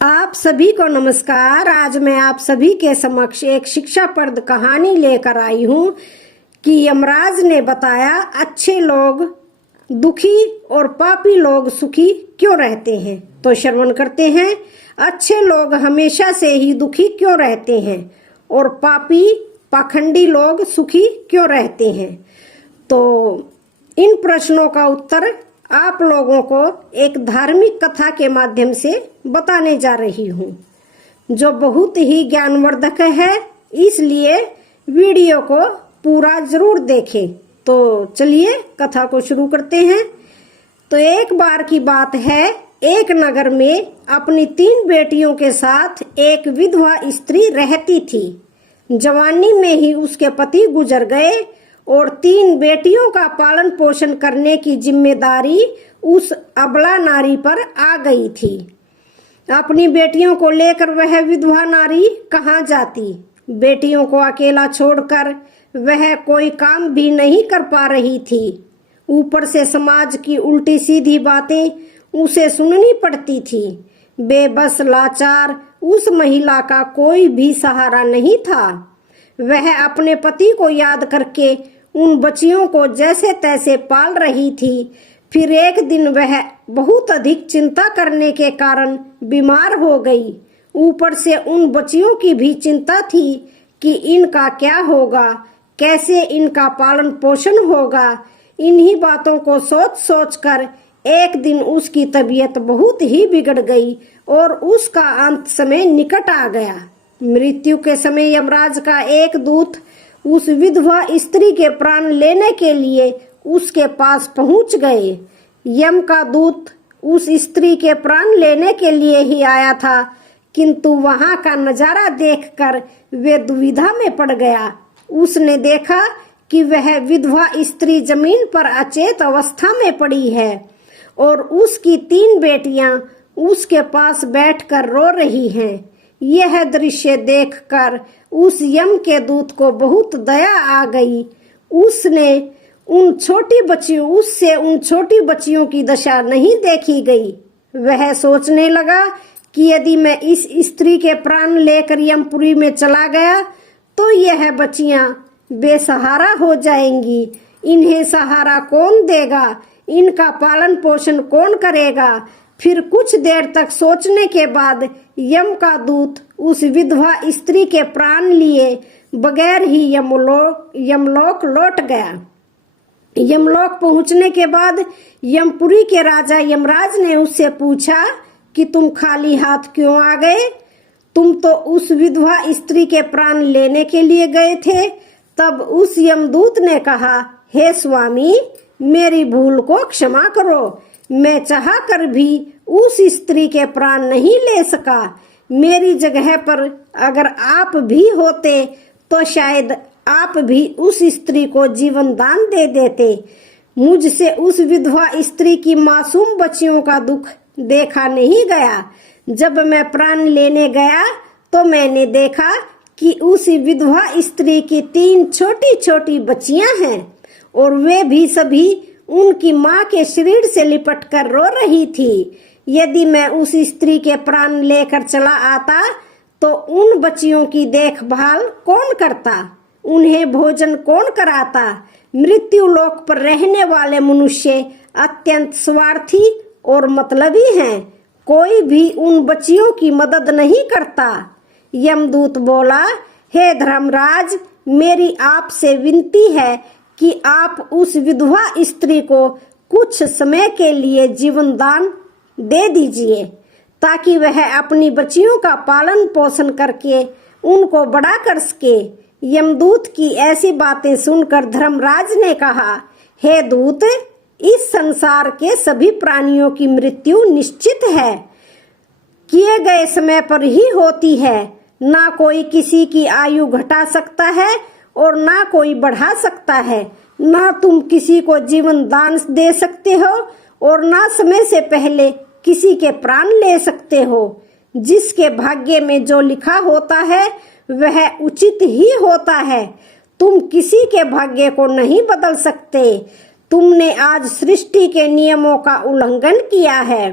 आप सभी को नमस्कार। आज मैं आप सभी के समक्ष एक शिक्षाप्रद कहानी लेकर आई हूँ कि यमराज ने बताया अच्छे लोग दुखी और पापी लोग सुखी क्यों रहते हैं। तो श्रवण करते हैं। अच्छे लोग हमेशा से ही दुखी क्यों रहते हैं और पापी पाखंडी लोग सुखी क्यों रहते हैं। तो इन प्रश्नों का उत्तर आप लोगों को एक धार्मिक कथा के माध्यम से बताने जा रही हूँ, जो बहुत ही ज्ञानवर्धक है, इसलिए वीडियो को पूरा जरूर देखें। तो चलिए कथा को शुरू करते हैं। तो एक बार की बात है, एक नगर में अपनी 3 बेटियों के साथ एक विधवा स्त्री रहती थी। जवानी में ही उसके पति गुजर गए और 3 बेटियों का पालन पोषण करने की जिम्मेदारी उस अबला नारी पर आ गई थी। अपनी बेटियों को लेकर वह विधवा नारी कहाँ जाती। बेटियों को अकेला छोड़कर वह कोई काम भी नहीं कर पा रही थी। ऊपर से समाज की उल्टी सीधी बातें उसे सुननी पड़ती थी। बेबस लाचार उस महिला का कोई भी सहारा नहीं था। वह अपने पति को याद करके उन बच्चियों को जैसे तैसे पाल रही थी। फिर एक दिन वह बहुत अधिक चिंता करने के कारण बीमार हो गई। ऊपर से उन बच्चियों की भी चिंता थी कि इनका क्या होगा, कैसे इनका पालन पोषण होगा। इन्हीं बातों को सोच सोच कर एक दिन उसकी तबीयत बहुत ही बिगड़ गई और उसका अंत समय निकट आ गया। मृत्यु के समय यमराज का एक दूत उस विधवा स्त्री के प्राण लेने के लिए उसके पास पहुंच गए। यम का दूत उस स्त्री के प्राण लेने के लिए ही आया था, किंतु वहां का नजारा देखकर वे दुविधा में पड़ गया। उसने देखा कि वह विधवा स्त्री जमीन पर अचेत अवस्था में पड़ी है और उसकी 3 बेटियां उसके पास बैठकर रो रही हैं। यह दृश्य देखकर उस यम के दूत को बहुत दया आ गई। उससे उन छोटी बच्चियों की दशा नहीं देखी गई। वह सोचने लगा कि यदि मैं इस स्त्री के प्राण लेकर यमपुरी में चला गया तो यह बच्चियां बेसहारा हो जाएंगी। इन्हें सहारा कौन देगा, इनका पालन पोषण कौन करेगा। फिर कुछ देर तक सोचने के बाद यम का दूत उस विधवा स्त्री के प्राण लिए बगैर ही यमलोक लौट गया। यमलोक पहुंचने के बाद यमपुरी के राजा यमराज ने उससे पूछा कि तुम खाली हाथ क्यों आ गए? तुम तो उस विधवा स्त्री के प्राण लेने के लिए गए थे। तब उस यमदूत ने कहा, हे स्वामी, मेरी भूल को क्षमा करो। मैं चाह कर भी उस स्त्री के प्राण नहीं ले सका। मेरी जगह पर अगर आप भी होते तो शायद आप भी उस स्त्री को जीवन दान दे देते। मुझसे उस विधवा स्त्री की मासूम बच्चियों का दुख देखा नहीं गया। जब मैं प्राण लेने गया तो मैंने देखा कि उस विधवा स्त्री की 3 छोटी छोटी बच्चियां हैं और वे भी सभी उनकी माँ के शरीर से लिपट कर रो रही थी। यदि मैं उस स्त्री के प्राण लेकर चला आता तो उन बच्चियों की देखभाल कौन करता, उन्हें भोजन कौन कराता। मृत्यु लोक पर रहने वाले मनुष्य अत्यंत स्वार्थी और मतलबी हैं। कोई भी उन बच्चियों की मदद नहीं करता। यमदूत बोला, हे धर्मराज, मेरी आपसे विनती है कि आप उस विधवा स्त्री को कुछ समय के लिए जीवन दान दे दीजिए ताकि वह अपनी बच्चियों का पालन पोषण करके उनको बड़ा कर सके। यमदूत की ऐसी बातें सुनकर धर्मराज ने कहा, हे दूत, इस संसार के सभी प्राणियों की मृत्यु निश्चित है, किए गए समय पर ही होती है। ना कोई किसी की आयु घटा सकता है और ना कोई बढ़ा सकता है। ना तुम किसी को जीवन दान दे सकते हो और ना समय से पहले किसी के प्राण ले सकते हो। जिसके भाग्य में जो लिखा होता है वह उचित ही होता है। तुम किसी के भाग्य को नहीं बदल सकते। तुमने आज सृष्टि के नियमों का उल्लंघन किया है।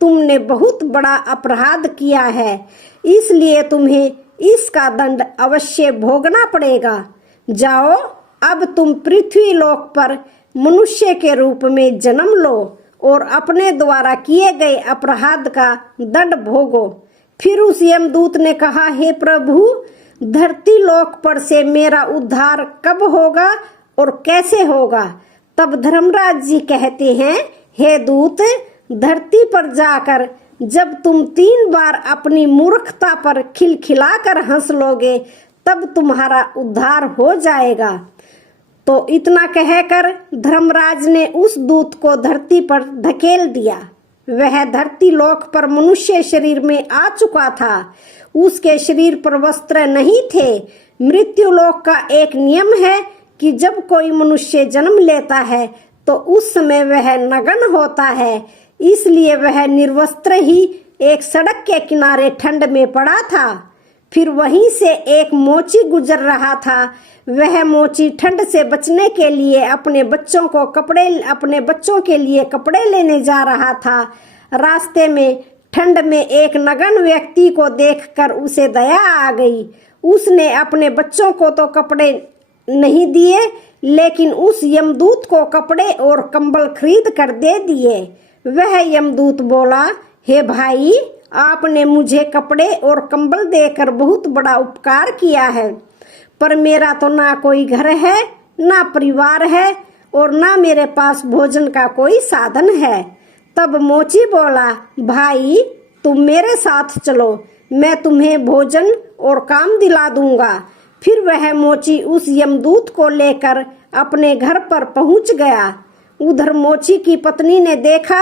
तुमने बहुत बड़ा अपराध किया है, इसलिए तुम्हें इसका दंड अवश्य भोगना पड़ेगा। जाओ, अब तुम पृथ्वी लोक पर मनुष्य के रूप में जन्म लो और अपने द्वारा किए गए अपराध का दंड भोगो। फिर उस यमदूत ने कहा, हे प्रभु, धरती लोक पर से मेरा उद्धार कब होगा और कैसे होगा? तब धर्मराज जी कहते हैं, हे दूत, धरती पर जाकर जब तुम 3 बार अपनी मूर्खता पर खिलखिलाकर हंस लोगे तब तुम्हारा उद्धार हो जाएगा। तो इतना कहकर धर्मराज ने उस दूत को धरती पर धकेल दिया। वह धरती लोक पर मनुष्य शरीर में आ चुका था। उसके शरीर पर वस्त्र नहीं थे। मृत्यु लोक का एक नियम है कि जब कोई मनुष्य जन्म लेता है तो उस समय वह नग्न होता है, इसलिए वह निर्वस्त्र ही एक सड़क के किनारे ठंड में पड़ा था। फिर वहीं से एक मोची गुजर रहा था। वह मोची ठंड से बचने के लिए अपने बच्चों के लिए कपड़े लेने जा रहा था। रास्ते में ठंड में एक नग्न व्यक्ति को देखकर उसे दया आ गई। उसने अपने बच्चों को तो कपड़े नहीं दिए, लेकिन उस यमदूत को कपड़े और कंबल खरीद कर दे दिए। वह यमदूत बोला, हे भाई, आपने मुझे कपड़े और कंबल देकर बहुत बड़ा उपकार किया है, पर मेरा तो ना कोई घर है, ना परिवार है और ना मेरे पास भोजन का कोई साधन है। तब मोची बोला, भाई, तुम मेरे साथ चलो, मैं तुम्हें भोजन और काम दिला दूंगा। फिर वह मोची उस यमदूत को लेकर अपने घर पर पहुंच गया। उधर मोची की पत्नी ने देखा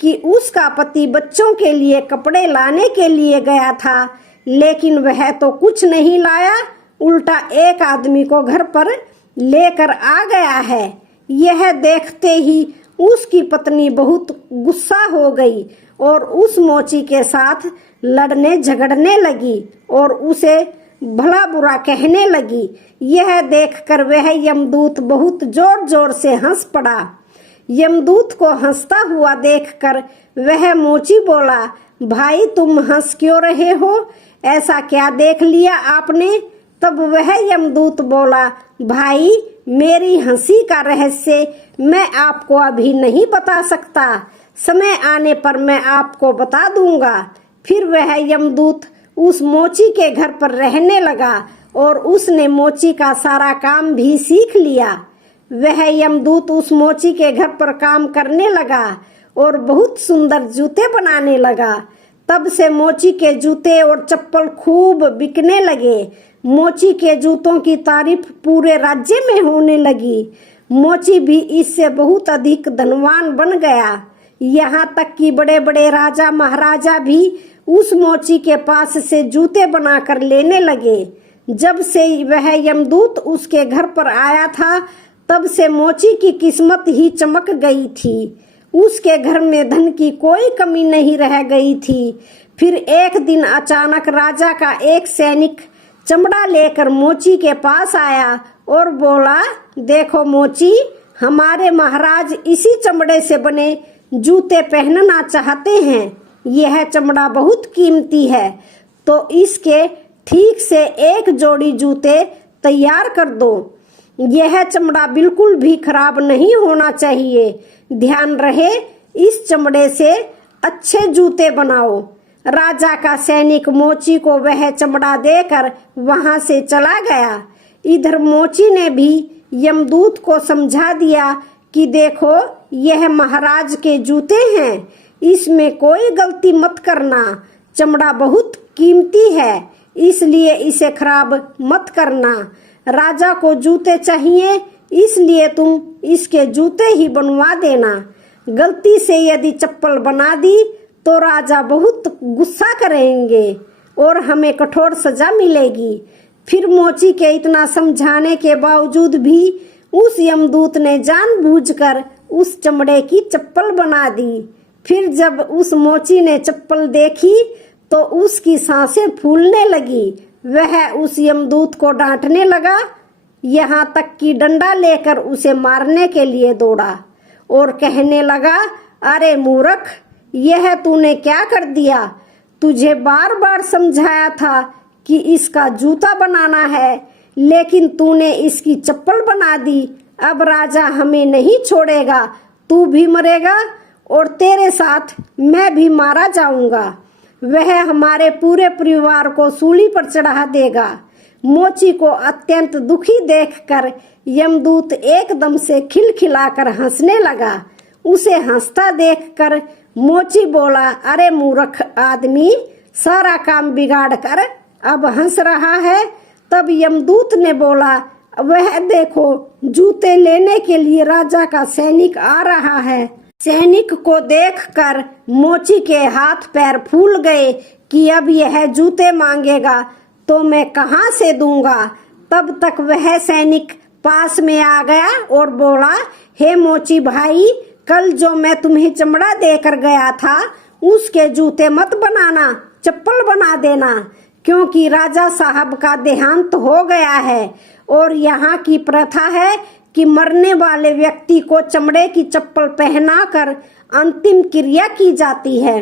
कि उसका पति बच्चों के लिए कपड़े लाने के लिए गया था, लेकिन वह तो कुछ नहीं लाया, उल्टा एक आदमी को घर पर लेकर आ गया है। यह देखते ही उसकी पत्नी बहुत गुस्सा हो गई और उस मोची के साथ लड़ने झगड़ने लगी और उसे भला बुरा कहने लगी। यह देखकर वह यमदूत बहुत जोर जोर से हंस पड़ा। यमदूत को हंसता हुआ देखकर वह मोची बोला, भाई, तुम हंस क्यों रहे हो? ऐसा क्या देख लिया आपने? तब वह यमदूत बोला, भाई, मेरी हंसी का रहस्य मैं आपको अभी नहीं बता सकता, समय आने पर मैं आपको बता दूंगा। फिर वह यमदूत उस मोची के घर पर रहने लगा और उसने मोची का सारा काम भी सीख लिया। वह यमदूत उस मोची के घर पर काम करने लगा और बहुत सुंदर जूते बनाने लगा। तब से मोची के जूते और चप्पल खूब बिकने लगे। मोची के जूतों की तारीफ पूरे राज्य में होने लगी। मोची भी इससे बहुत अधिक धनवान बन गया। यहाँ तक कि बड़े बड़े राजा महाराजा भी उस मोची के पास से जूते बनाकर लेने लगे। जब से वह यमदूत उसके घर पर आया था, तब से मोची की किस्मत ही चमक गई थी। उसके घर में धन की कोई कमी नहीं रह गई थी। फिर एक दिन अचानक राजा का एक सैनिक चमड़ा लेकर मोची के पास आया और बोला, देखो मोची, हमारे महाराज इसी चमड़े से बने जूते पहनना चाहते हैं। यह चमड़ा बहुत कीमती है, तो इसके ठीक से एक जोड़ी जूते तैयार कर दो। यह चमड़ा बिल्कुल भी खराब नहीं होना चाहिए। ध्यान रहे, इस चमड़े से अच्छे जूते बनाओ। राजा का सैनिक मोची को वह चमड़ा देकर वहां से चला गया। इधर मोची ने भी यमदूत को समझा दिया कि देखो, यह महाराज के जूते हैं, इसमें कोई गलती मत करना। चमड़ा बहुत कीमती है, इसलिए इसे खराब मत करना। राजा को जूते चाहिए, इसलिए तुम इसके जूते ही बनवा देना। गलती से यदि चप्पल बना दी तो राजा बहुत गुस्सा करेंगे और हमें कठोर सजा मिलेगी। फिर मोची के इतना समझाने के बावजूद भी उस यमदूत ने जानबूझकर उस चमड़े की चप्पल बना दी। फिर जब उस मोची ने चप्पल देखी तो उसकी सांसें फूलने लगी। वह उस यमदूत को डांटने लगा, यहाँ तक कि डंडा लेकर उसे मारने के लिए दौड़ा और कहने लगा, अरे मूर्ख, यह तूने क्या कर दिया? तुझे बार बार समझाया था कि इसका जूता बनाना है, लेकिन तूने इसकी चप्पल बना दी। अब राजा हमें नहीं छोड़ेगा, तू भी मरेगा और तेरे साथ मैं भी मारा जाऊंगा। वह हमारे पूरे परिवार को सूली पर चढ़ा देगा। मोची को अत्यंत दुखी देखकर यमदूत एकदम से खिलखिलाकर हंसने लगा। उसे हंसता देखकर मोची बोला, अरे मूर्ख आदमी, सारा काम बिगाड़ कर अब हंस रहा है। तब यमदूत ने बोला, वह देखो, जूते लेने के लिए राजा का सैनिक आ रहा है। सैनिक को देखकर मोची के हाथ पैर फूल गए कि अब यह जूते मांगेगा तो मैं कहाँ से दूंगा। तब तक वह सैनिक पास में आ गया और बोला, हे मोची भाई, कल जो मैं तुम्हें चमड़ा देकर गया था उसके जूते मत बनाना, चप्पल बना देना, क्योंकि राजा साहब का देहांत हो गया है और यहाँ की प्रथा है कि मरने वाले व्यक्ति को चमड़े की चप्पल पहनाकर अंतिम क्रिया की जाती है।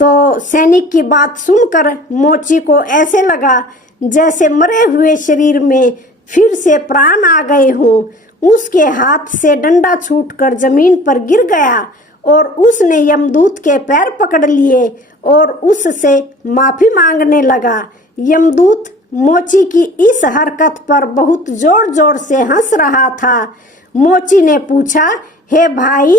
तो सैनिक की बात सुनकर मोची को ऐसे लगा जैसे मरे हुए शरीर में फिर से प्राण आ गए हों। उसके हाथ से डंडा छूटकर जमीन पर गिर गया और उसने यमदूत के पैर पकड़ लिए और उससे माफी मांगने लगा। यमदूत मोची की इस हरकत पर बहुत जोर जोर से हंस रहा था। मोची ने पूछा, हे भाई,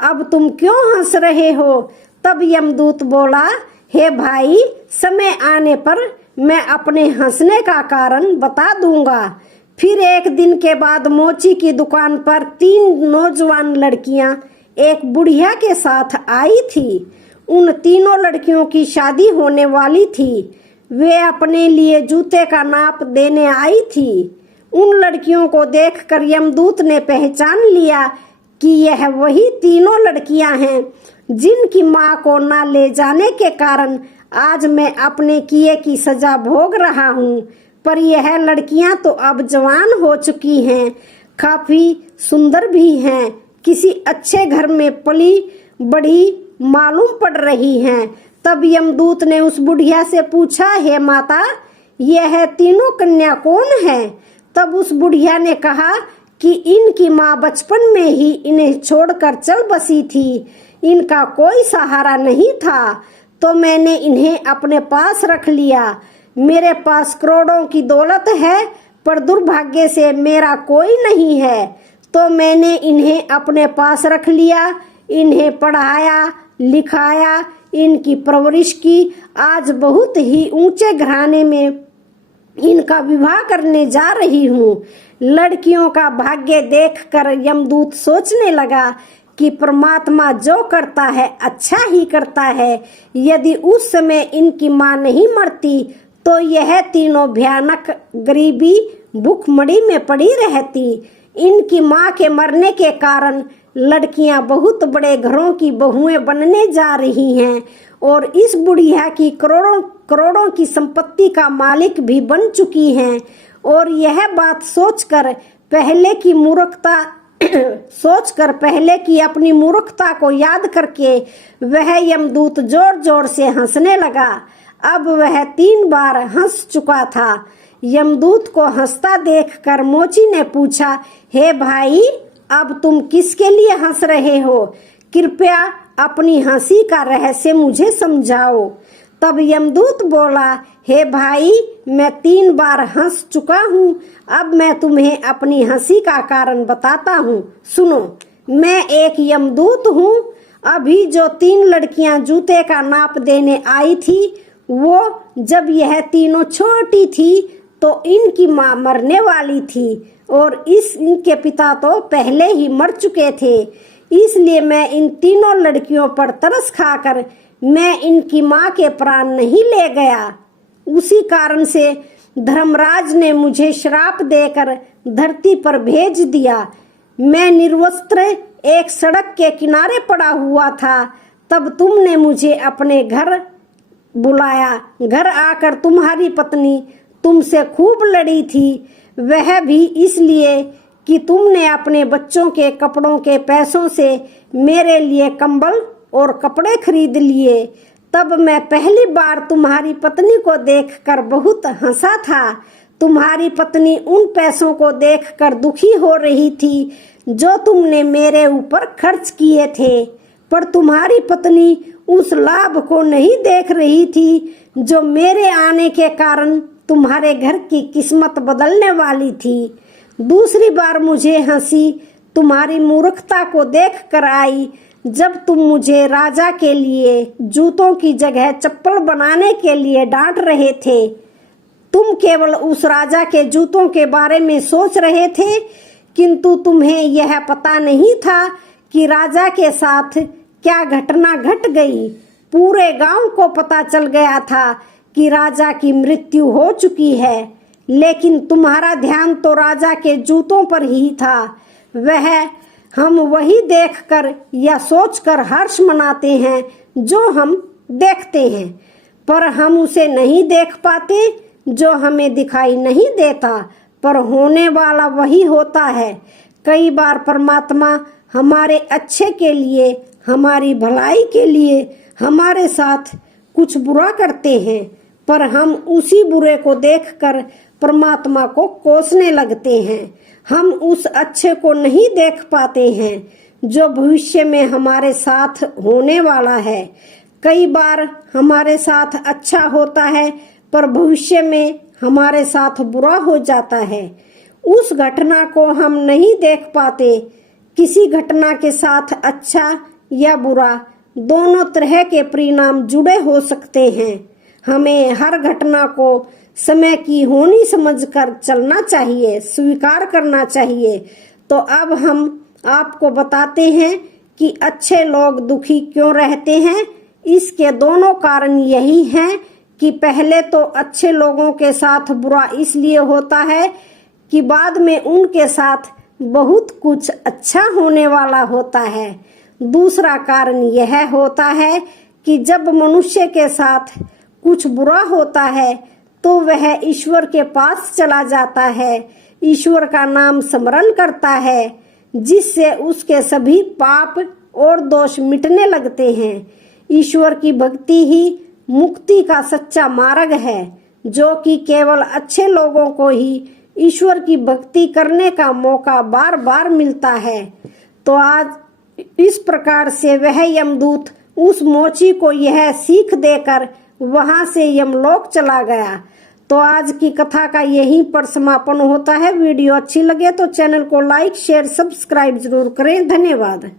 अब तुम क्यों हंस रहे हो? तब यमदूत बोला, हे भाई, समय आने पर मैं अपने हंसने का कारण बता दूंगा। फिर एक दिन के बाद मोची की दुकान पर 3 नौजवान लड़कियां एक बुढ़िया के साथ आई थी। उन तीनों लड़कियों की शादी होने वाली थी। वे अपने लिए जूते का नाप देने आई थी। उन लड़कियों को देखकर यमदूत ने पहचान लिया कि यह वही तीनों लड़कियां हैं जिनकी माँ को ना ले जाने के कारण आज मैं अपने किए की सजा भोग रहा हूँ। पर यह लड़कियां तो अब जवान हो चुकी हैं, काफी सुंदर भी हैं, किसी अच्छे घर में पली बड़ी मालूम पड़ रही हैं। तब यमदूत ने उस बुढ़िया से पूछा, हे माता, यह तीनों कन्या कौन है? तब उस बुढ़िया ने कहा कि इनकी माँ बचपन में ही इन्हें छोड़कर चल बसी थी, इनका कोई सहारा नहीं था, तो मैंने इन्हें अपने पास रख लिया। मेरे पास करोड़ों की दौलत है, पर दुर्भाग्य से मेरा कोई नहीं है, तो मैंने इन्हें अपने पास रख लिया, इन्हें पढ़ाया लिखाया, इनकी परवरिश की। आज बहुत ही ऊंचे घराने में इनका विवाह करने जा रही हूँ। लड़कियों का भाग्य देखकर यमदूत सोचने लगा कि परमात्मा जो करता है अच्छा ही करता है। यदि उस समय इनकी माँ नहीं मरती तो यह तीनों भयानक गरीबी भूखमरी में पड़ी रहती। इनकी माँ के मरने के कारण लड़कियां बहुत बड़े घरों की बहुएं बनने जा रही हैं और इस बुढ़िया की करोड़ों करोड़ों की संपत्ति का मालिक भी बन चुकी हैं। और यह बात सोचकर पहले की अपनी मूर्खता को याद करके वह यमदूत जोर जोर से हंसने लगा। अब वह 3 बार हंस चुका था। यमदूत को हंसता देखकर मोची ने पूछा, हे भाई, अब तुम किसके लिए हंस रहे हो? कृपया अपनी हंसी का रहस्य मुझे समझाओ। तब यमदूत बोला, हे भाई, मैं 3 बार हंस चुका हूँ, अब मैं तुम्हें अपनी हंसी का कारण बताता हूँ। सुनो, मैं एक यमदूत हूँ। अभी जो 3 लड़कियां जूते का नाप देने आई थी, वो जब यह तीनों छोटी थी तो इनकी माँ मरने वाली थी और इनके पिता तो पहले ही मर चुके थे। इसलिए मैं इन तीनों लड़कियों पर तरस खाकर मैं इनकी माँ के प्राण नहीं ले गया। उसी कारण से धर्मराज ने मुझे श्राप देकर धरती पर भेज दिया। मैं निर्वस्त्र एक सड़क के किनारे पड़ा हुआ था। तब तुमने मुझे अपने घर बुलाया। घर आकर तुम्हारी पत्नी तुमसे खूब लड़ी थी, वह भी इसलिए कि तुमने अपने बच्चों के कपड़ों के पैसों से मेरे लिए कंबल और कपड़े खरीद लिए। तब मैं पहली बार तुम्हारी पत्नी को देखकर बहुत हंसा था। तुम्हारी पत्नी उन पैसों को देखकर दुखी हो रही थी जो तुमने मेरे ऊपर खर्च किए थे, पर तुम्हारी पत्नी उस लाभ को नहीं देख रही थी जो मेरे आने के कारण तुम्हारे घर की किस्मत बदलने वाली थी। दूसरी बार मुझे हंसी तुम्हारी मूर्खता को देख कर आई जब तुम मुझे राजा के लिए जूतों की जगह चप्पल बनाने के लिए डांट रहे थे। तुम केवल उस राजा के जूतों के बारे में सोच रहे थे, किंतु तुम्हें यह पता नहीं था कि राजा के साथ क्या घटना घट गई। पूरे गांव को पता चल गया था कि राजा की मृत्यु हो चुकी है, लेकिन तुम्हारा ध्यान तो राजा के जूतों पर ही था। वह हम वही देखकर या सोचकर हर्ष मनाते हैं जो हम देखते हैं, पर हम उसे नहीं देख पाते जो हमें दिखाई नहीं देता, पर होने वाला वही होता है। कई बार परमात्मा हमारे अच्छे के लिए, हमारी भलाई के लिए हमारे साथ कुछ बुरा करते हैं, पर हम उसी बुरे को देखकर परमात्मा को कोसने लगते हैं। हम उस अच्छे को नहीं देख पाते हैं जो भविष्य में हमारे साथ होने वाला है। कई बार हमारे साथ अच्छा होता है पर भविष्य में हमारे साथ बुरा हो जाता है। उस घटना को हम नहीं देख पाते। किसी घटना के साथ अच्छा या बुरा दोनों तरह के परिणाम जुड़े हो सकते हैं। हमें हर घटना को समय की होनी समझकर चलना चाहिए, स्वीकार करना चाहिए। तो अब हम आपको बताते हैं कि अच्छे लोग दुखी क्यों रहते हैं। इसके दोनों कारण यही हैं कि पहले तो अच्छे लोगों के साथ बुरा इसलिए होता है कि बाद में उनके साथ बहुत कुछ अच्छा होने वाला होता है। दूसरा कारण यह होता है कि जब मनुष्य के साथ कुछ बुरा होता है तो वह ईश्वर के पास चला जाता है, ईश्वर का नाम स्मरण करता है, जिससे उसके सभी पाप और दोष मिटने लगते हैं। ईश्वर की भक्ति ही मुक्ति का सच्चा मार्ग है, जो कि केवल अच्छे लोगों को ही ईश्वर की भक्ति करने का मौका बार बार मिलता है। तो आज इस प्रकार से वह यमदूत उस मोची को यह सीख देकर वहां से यमलोक चला गया। तो आज की कथा का यहीं पर समापन होता है। वीडियो अच्छी लगे तो चैनल को लाइक, शेयर, सब्सक्राइब जरूर करें। धन्यवाद।